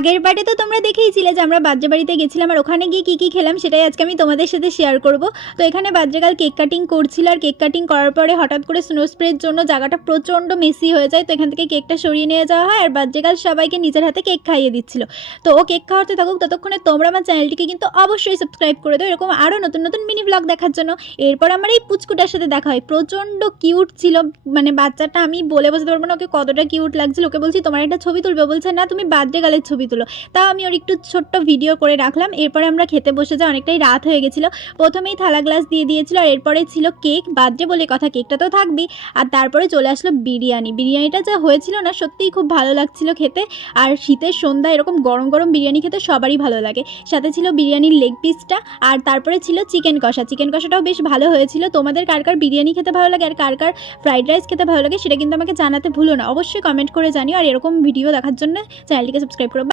আগের পার্টে তো তোমরা দেখেইছিলে যে আমরা বার্থডে বাড়িতে গেছিলাম আর ওখানে গিয়ে কী কী খেলাম সেটাই আজকে আমি তোমাদের সাথে শেয়ার করব। তো এখানে বার্থডেকাল কেক কাটিং করছিল আর কেক কাটিং করার পরে হঠাৎ করে স্নো স্প্রের জন্য জায়গাটা প্রচণ্ড মেসি হয়ে যায়। তো এখান থেকে কেকটা সরিয়ে নিয়ে যাওয়া হয় আর বার্থডেকাল সবাইকে নিজের হাতে কেক খাইয়ে দিচ্ছিল। তো ও কেক খাওয়াতে থাকুক, ততক্ষণে তোমরা আমার চ্যানেলটিকে কিন্তু অবশ্যই সাবস্ক্রাইব করে দাও এরকম আরও নতুন নতুন মিনি ব্লগ দেখার জন্য। এরপর আমার এই পুচকুটার সাথে দেখা হয়, প্রচণ্ড কিউট ছিল, মানে বাচ্চাটা আমি বলে বোঝাতে পারবো না ওকে কতটা কিউট লাগছিল। ওকে বলছি তোমার একটা ছবি তুলবে, বলছে না তুমি বার্থডেকালের ছবি তুলো। তাও আমি ওর একটু ছোট্ট ভিডিও করে রাখলাম। এরপরে আমরা খেতে বসে যাই, অনেকটাই রাত হয়ে গেছিলো। প্রথমেই থালা গ্লাস দিয়ে দিয়েছিল আর এরপরে ছিল কেক, বার্থডে বলে কথা কেকটা তো থাকবেই। আর তারপরে চলে আসলো বিরিয়ানি। বিরিয়ানিটা যা হয়েছিল না সত্যিই খুব ভালো লাগছিল খেতে। আর শীতের সন্ধ্যা এরকম গরম গরম বিরিয়ানি খেতে সবারই ভালো লাগে। সাথে ছিল বিরিয়ানির লেগ পিসটা আর তারপরে ছিল চিকেন কষা। চিকেন কষাটাও বেশ ভালো হয়েছিল। তোমাদের কার কার বিরিয়ানি খেতে ভালো লাগে আর কার কার ফ্রাইড রাইস খেতে ভালো লাগে সেটা কিন্তু আমাকে জানাতে ভুলো না, অবশ্যই কমেন্ট করে জানিও। আর এরকম ভিডিও দেখার জন্য চ্যানেলটিকে সাবস্ক্রাইব করো।